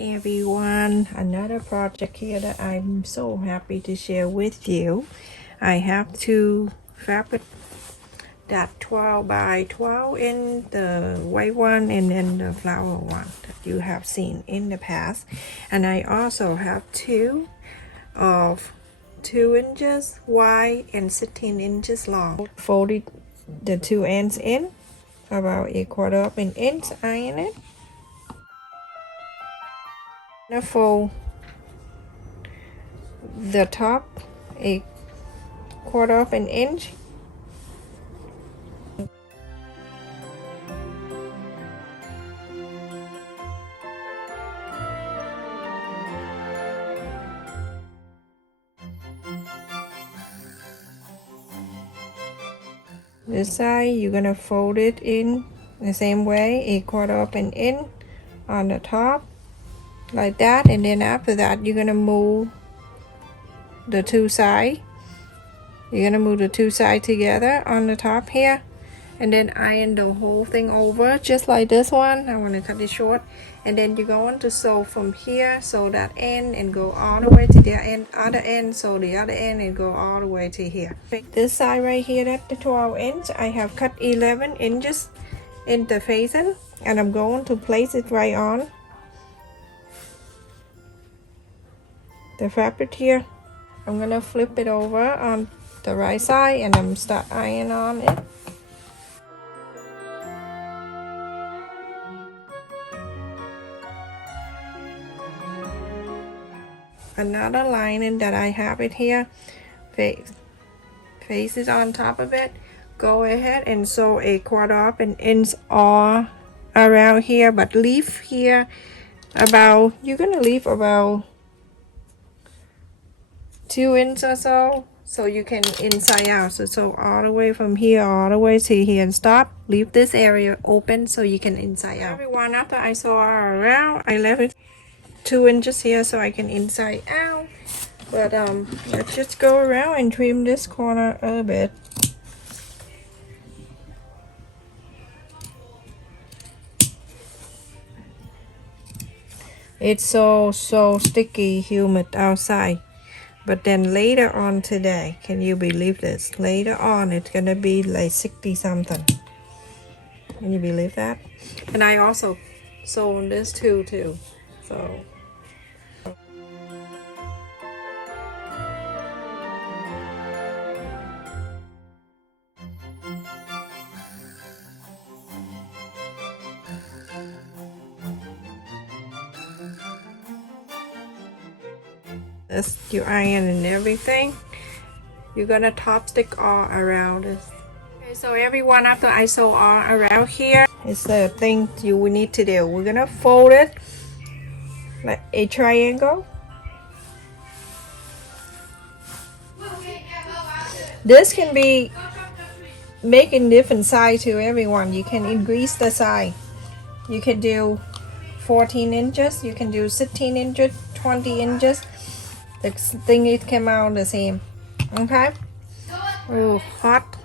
everyone, another project here that I'm so happy to share with you. I have two fabric that 12 by 12 in the white one and then the flower one that you have seen in the past, and I also have two of 2 inches wide and 16 inches long. Folded the two ends in about 1/4 of an inch, iron it. Now fold the top 1/4 of an inch. This side you're gonna fold it in the same way, 1/4 of an inch on the top like that, and then after that you're gonna move the two sides. You're gonna move the two sides together on the top here, and then iron the whole thing over just like this one. I want to cut it short, and then you're going to sew from here, sew that end and go all the way to the other end, sew the other end and go all the way to here. This side right here, at the 12 inch, I have cut 11 inches interfacing, and I'm going to place it right on the fabric here. I'm gonna flip it over on the right side and I'm start ironing on it. Another lining that I have it here, faces on top of it. Go ahead and sew 1/4 of an inch all around here, but leave here about, you're gonna leave about 2 inches or so you can inside out. So all the way from here all the way to here and stop. Leave this area open so you can inside out. Everyone, after I sew all around, I left it 2 inches here so I can inside out. But let's just go around and trim this corner a bit. It's so sticky, humid outside. But then later on today, can you believe this? Later on, it's gonna be like 60 something. Can you believe that? And I also sew on this too. So. This, you iron and everything. You're gonna top stick all around this. Okay, so everyone, after I sew all around here, it's the thing you will need to do. We're gonna fold it like a triangle. This can be making different size to everyone. You can increase the size. You can do 14 inches, you can do 16 inches, 20 inches. The thing it came out the same. Okay. Oh, hot.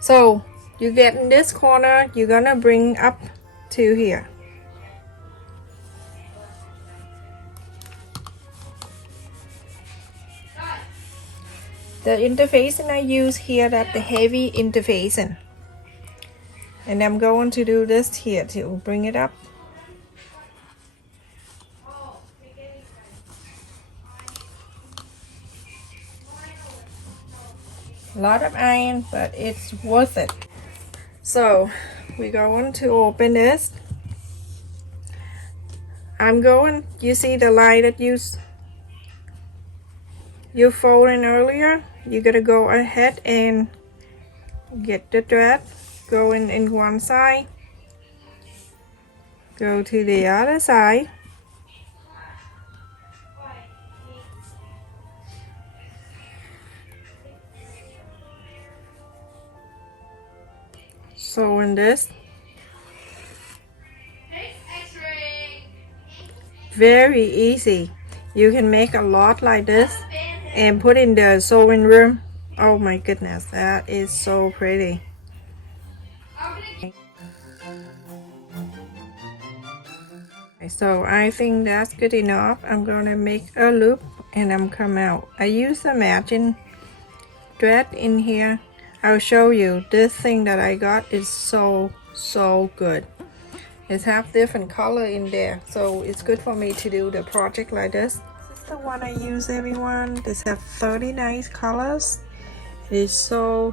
So you get in this corner, you're gonna bring up to here. The interfacing I use here, that the heavy interfacing, and I'm going to do this here to bring it up. A lot of iron, but it's worth it. So we're going to open this. I'm going, you see the line that you folded earlier? You're gonna go ahead and get the thread, go in one side, go to the other side. So in this, very easy. You can make a lot like this and put in the sewing room. Oh my goodness, that is so pretty. So I think that's good enough. I'm gonna make a loop and I'm come out. I use the matching thread in here. I'll show you. This thing that I got is so good. It's have different color in there, so it's good for me to do the project like this. This is the one I use, everyone. This have 30 nice colors. It is so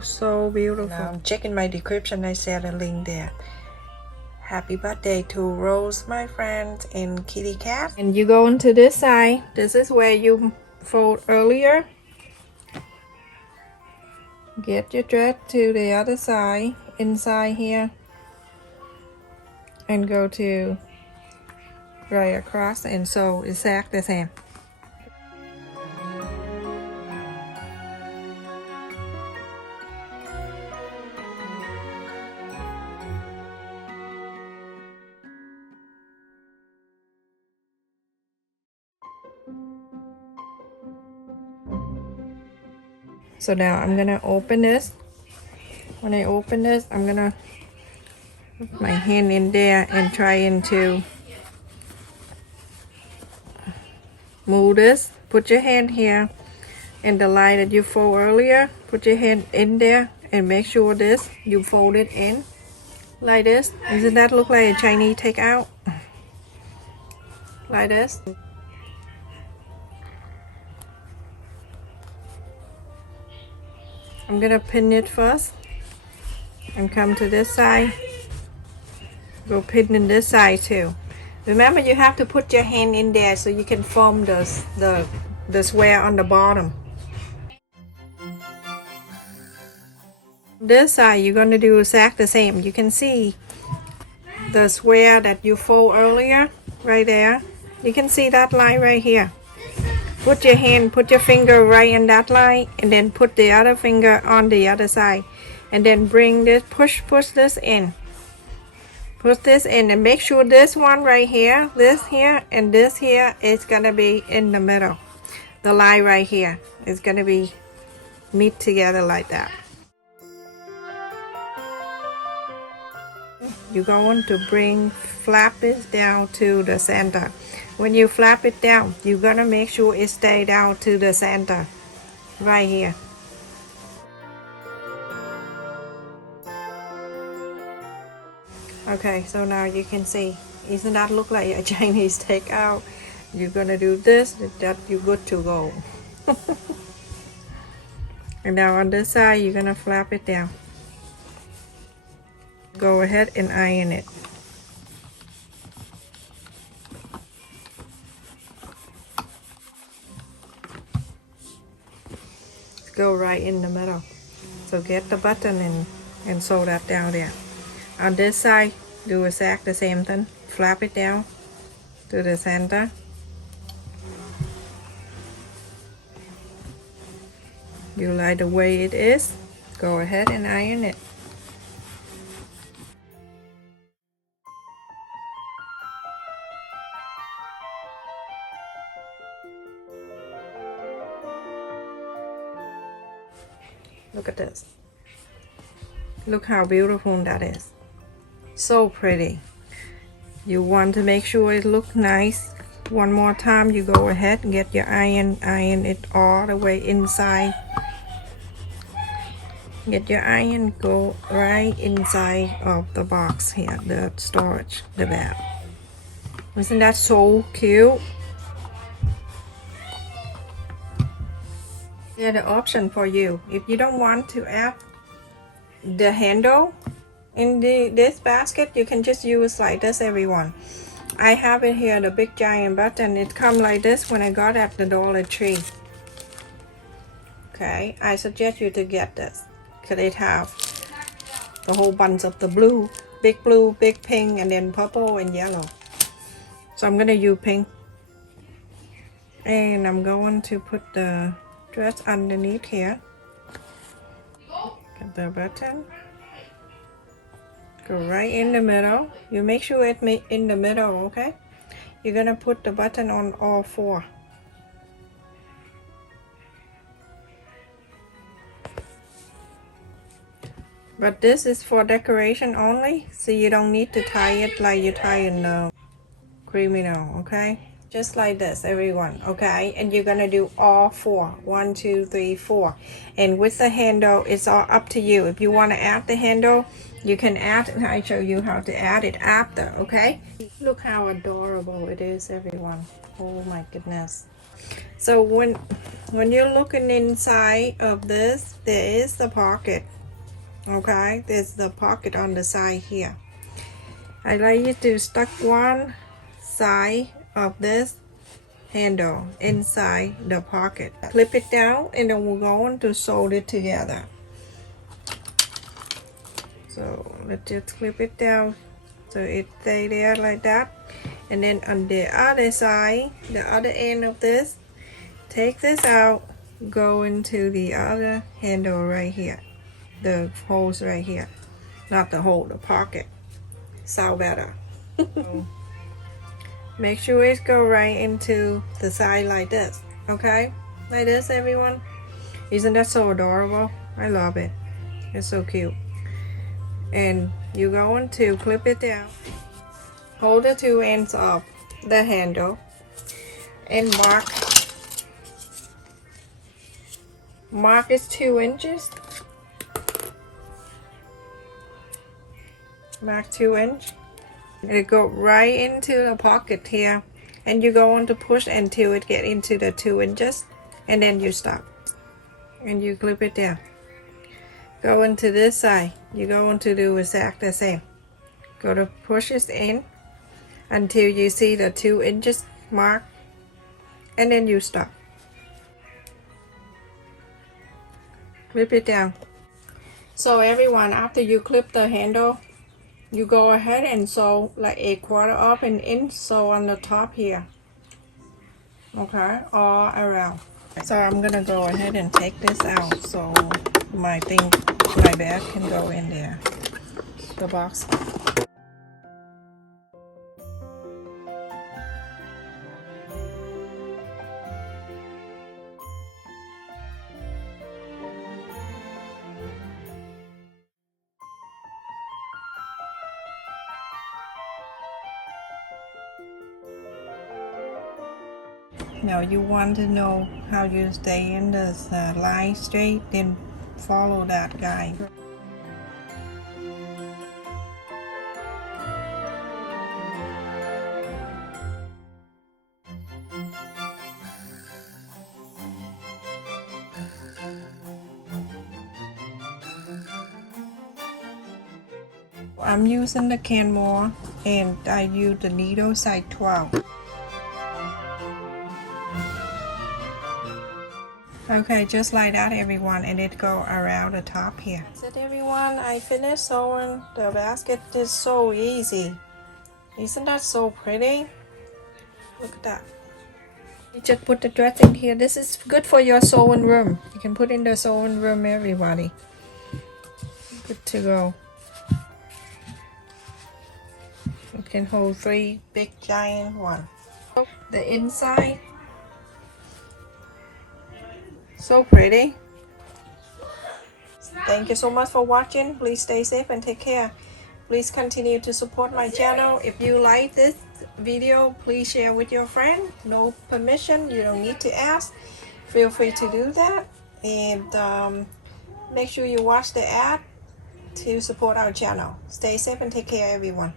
beautiful. Now, check in my description, I set a link there. Happy birthday to Rose, my friend, and Kitty Cat. And you go into this side. This is where you fold earlier. Get your thread to the other side, inside here, and go to right across and sew exact the same. So now I'm gonna open this. When I open this, I'm gonna put my hand in there and trying to move this. Put your hand here in the line that you fold earlier. Put your hand in there and make sure this you fold it in like this. Doesn't that look like a Chinese takeout? Like this. I'm gonna pin it first and come to this side. Go pin in this side too. Remember, you have to put your hand in there so you can form the square on the bottom. This side you're gonna do exactly the same. You can see the square that you fold earlier right there. You can see that line right here. Put your hand, put your finger right in that line, and then put the other finger on the other side, and then bring this, push this in. Put this in and make sure this one right here, this here, and this here is gonna be in the middle. The line right here is gonna be meet together like that. You're going to flap it down to the center. When you flap it down, you're gonna make sure it stay down to the center right here. Okay, so now you can see, isn't that look like a Chinese takeout? You're gonna do this, that you're good to go. And now on this side, you're gonna flap it down. Go ahead and iron it. Go right in the middle. So get the button and sew that down there. On this side, do exactly the same thing. Flap it down to the center. You like the way it is, go ahead and iron it. Look at this. Look how beautiful that is. So pretty. You want to make sure it looks nice. One more time, you go ahead and get your iron it all the way inside. Get your iron, go right inside of the box here, the storage, the bag. Isn't that so cute? Yeah, the option for you. If you don't want to add the handle in this basket, you can just use like this, everyone. I have it here, the big giant button. It come like this when I got at the Dollar Tree. Okay, I suggest you to get this because it have the whole bunch of the blue, big pink, and then purple and yellow. So I'm gonna use pink, and I'm going to put the dress underneath here. Get the button. Go right in the middle. You make sure it's in the middle, okay? You're gonna put the button on all four. But this is for decoration only, so you don't need to tie it like you tie in the criminal, okay? Just like this, everyone, okay? And you're gonna do all 4. 1, 2, 3, 4. And with the handle, it's all up to you. If you want to add the handle, you can add, and I show you how to add it after, okay? Look how adorable it is, everyone. Oh my goodness. So when you're looking inside of this, there is the pocket, okay? There's the pocket on the side here. I like you to stuck one side of this handle inside the pocket. Clip it down and then we're going to sew it together. So let's just clip it down so it stay there like that. And then on the other side, the other end of this, take this out, go into the other handle right here, the holes right here, not the hole, the pocket. Sound better. So, make sure it go right into the side like this, okay? Like this, everyone. Isn't that so adorable? I love it. It's so cute. And you're going to clip it down. Hold the 2 ends of the handle and mark is 2 inches. Mark 2 inch. And it go right into the pocket here, and you're going to push until it get into the 2 inches, and then you stop and you clip it down. Go into this side, you're going to do exactly the same. Go to push it in until you see the 2 inches mark, and then you stop. Clip it down. So everyone, after you clip the handle, you go ahead and sew like 1/4 of an inch, sew on the top here, okay, all around. So I'm gonna go ahead and take this out so my bag can go in there, the box. Now you want to know how you stay in this line straight, then follow that guide. I'm using the Canmore and I use the needle size 12. Okay, just like that, everyone, and it go around the top here. That's it, everyone. I finished sewing the basket. Is so easy. Isn't that so pretty? Look at that. You just put the dress in here. This is good for your sewing room. You can put in the sewing room, everybody. Good to go. It can hold 3 big giant ones. The inside, so pretty. Thank you so much for watching. Please stay safe and take care. Please continue to support my channel. If you like this video, please share with your friend. No permission, you don't need to ask. Feel free to do that. And make sure you watch the ad to support our channel. Stay safe and take care, everyone.